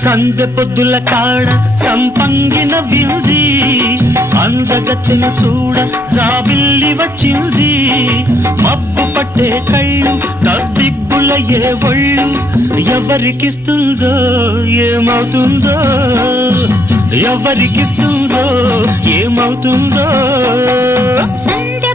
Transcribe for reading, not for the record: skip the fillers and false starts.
సందె పొద్దుల కాడ సంపంగిన బిల్ది అందగత్తెను చూడ జాబిల్లి వచ్చింది మబ్బు పట్టే కళ్ళు తద్దిబ్బుల ఏ ఒళ్ళు ఎవరికిస్తుందో ఏమవుతుందో ఎవరికిస్తుందో ఏమవుతుందో సంధ్య